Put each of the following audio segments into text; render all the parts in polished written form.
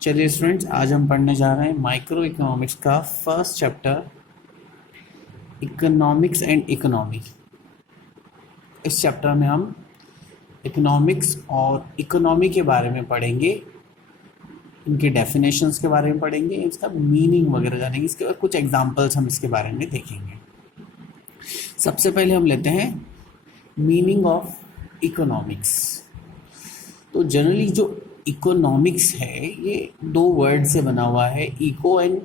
चलिए स्टूडेंट्स, आज हम पढ़ने जा रहे हैं माइक्रो इकोनॉमिक्स का first chapter, economics and economy. इस चैप्टर में हम इकोनॉमिक्स और इकोनॉमी के बारे में पढ़ेंगे, इनके डेफिनेशंस के बारे में पढ़ेंगे, इसका मीनिंग वगैरह जानेंगे। इसके बाद कुछ एग्जांपल्स हम इसके बारे में देखेंगे। सबसे पहले हम लेते हैं मीनिंग ऑफ इकोनॉमिक्स। तो जनरली जो इकोनॉमिक्स है ये दो वर्ड से बना हुआ है, इको एंड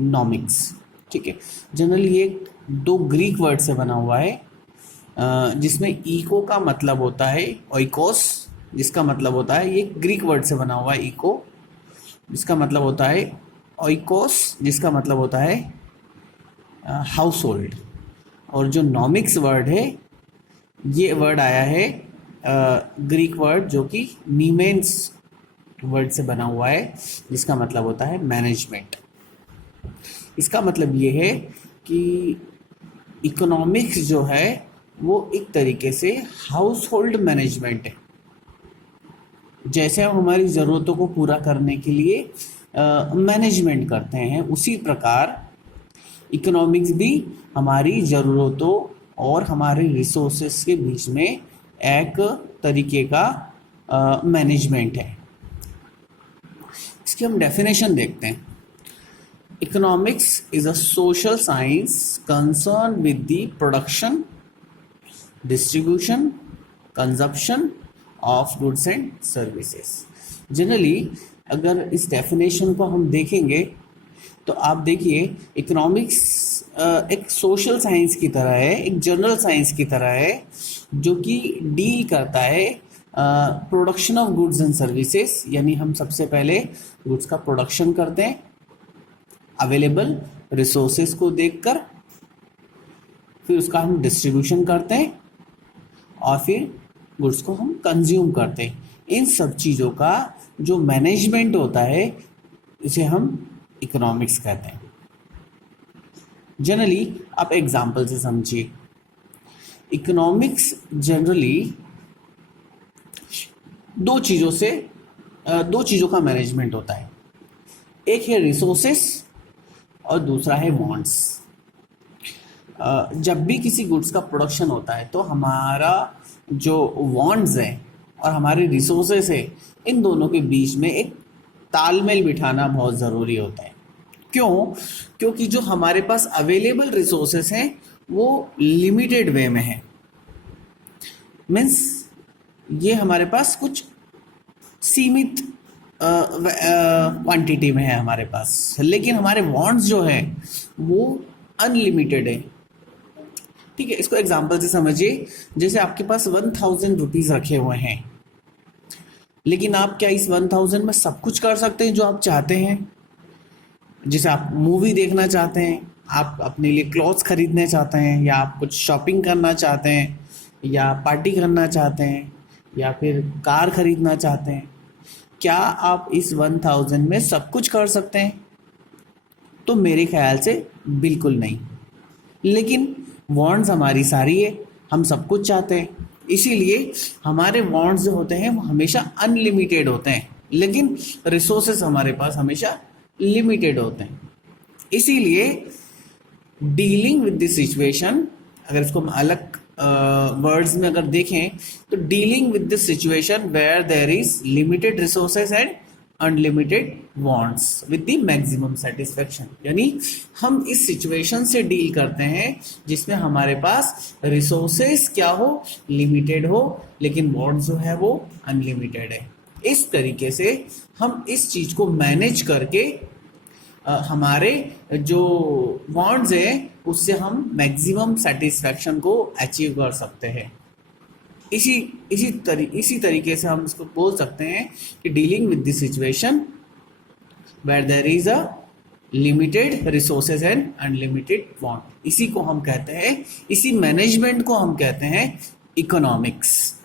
नॉमिक्स। ठीक है, जनरली ये दो ग्रीक वर्ड से बना हुआ है, जिसमें इको का मतलब होता है ओइकोस, जिसका मतलब होता है, ये ग्रीक वर्ड से बना हुआ है इको, जिसका मतलब होता है ओइकोस, जिसका मतलब होता है हाउस होल्ड। और जो नॉमिक्स वर्ड है, ये वर्ड आया है ग्रीक वर्ड जो कि नीमेंस वर्ड से बना हुआ है, जिसका मतलब होता है मैनेजमेंट। इसका मतलब ये है कि इकोनॉमिक्स जो है वो एक तरीके से हाउस होल्ड मैनेजमेंट है। जैसे हम हमारी ज़रूरतों को पूरा करने के लिए मैनेजमेंट करते हैं, उसी प्रकार इकोनॉमिक्स भी हमारी ज़रूरतों और हमारे रिसोर्सेस के बीच में एक तरीके का मैनेजमेंट है। इसकी हम डेफिनेशन देखते हैं। Economics is a social science concern with the production, distribution, consumption of goods and services. Generally अगर इस डेफिनेशन को हम देखेंगे तो आप देखिए, इकोनॉमिक्स एक सोशल साइंस की तरह है, एक जनरल साइंस की तरह है, जो कि डील करता है production of goods and services. यानी हम सबसे पहले गुड्स का प्रोडक्शन करते हैं अवेलेबल रिसोर्सेज को देखकर, फिर उसका हम डिस्ट्रीब्यूशन करते हैं और फिर गुड्स को हम कंज्यूम करते हैं। इन सब चीज़ों का जो मैनेजमेंट होता है, इसे हम इकोनॉमिक्स कहते हैं। जनरली आप एग्जाम्पल से समझिए। इकोनॉमिक्स जनरली दो चीज़ों का मैनेजमेंट होता है। एक है रिसोर्सेस और दूसरा है वांट्स। जब भी किसी गुड्स का प्रोडक्शन होता है तो हमारा जो वांट्स है और हमारे रिसोर्सेस है, इन दोनों के बीच में एक तालमेल बिठाना बहुत ज़रूरी होता है। क्यों? क्योंकि जो हमारे पास अवेलेबल रिसोर्सेस हैं वो लिमिटेड वे में है। मीन्स ये हमारे पास कुछ सीमित क्वांटिटी में है हमारे पास, लेकिन हमारे वांट्स जो है वो अनलिमिटेड है। ठीक है, इसको एग्जांपल से समझिए। जैसे आपके पास 1000 रुपीज़ रखे हुए हैं, लेकिन आप क्या इस 1000 में सब कुछ कर सकते हैं जो आप चाहते हैं? जैसे आप मूवी देखना चाहते हैं, आप अपने लिए क्लॉथ्स खरीदने चाहते हैं, या आप कुछ शॉपिंग करना चाहते हैं, या पार्टी करना चाहते हैं, या फिर कार खरीदना चाहते हैं। क्या आप इस 1000 में सब कुछ कर सकते हैं? तो मेरे ख्याल से बिल्कुल नहीं। लेकिन वांट्स हमारी सारी है, हम सब कुछ चाहते हैं, इसीलिए हमारे वांट्स जो होते हैं वो हमेशा अनलिमिटेड होते हैं, लेकिन रिसोर्सेस हमारे पास हमेशा लिमिटेड होते हैं। इसीलिए डीलिंग विद दिस सिचुएशन, अगर इसको हम अलग वर्ड्स में अगर देखें तो dealing with this situation where there is limited resources and unlimited wants with the maximum satisfaction. यानी हम इस सिचुएशन से डील करते हैं जिसमें हमारे पास रिसोर्सेज क्या हो, लिमिटेड हो, लेकिन वांट्स जो है वो अनलिमिटेड है। इस तरीके से हम इस चीज़ को मैनेज करके हमारे जो वांट्स हैं उससे हम मैक्सिमम सेटिस्फैक्शन को अचीव कर सकते हैं। इसी तरीके से हम इसको बोल सकते हैं कि dealing with this situation where there is a limited resources and unlimited want, इसी को हम कहते हैं, इसी मैनेजमेंट को हम कहते हैं इकोनॉमिक्स।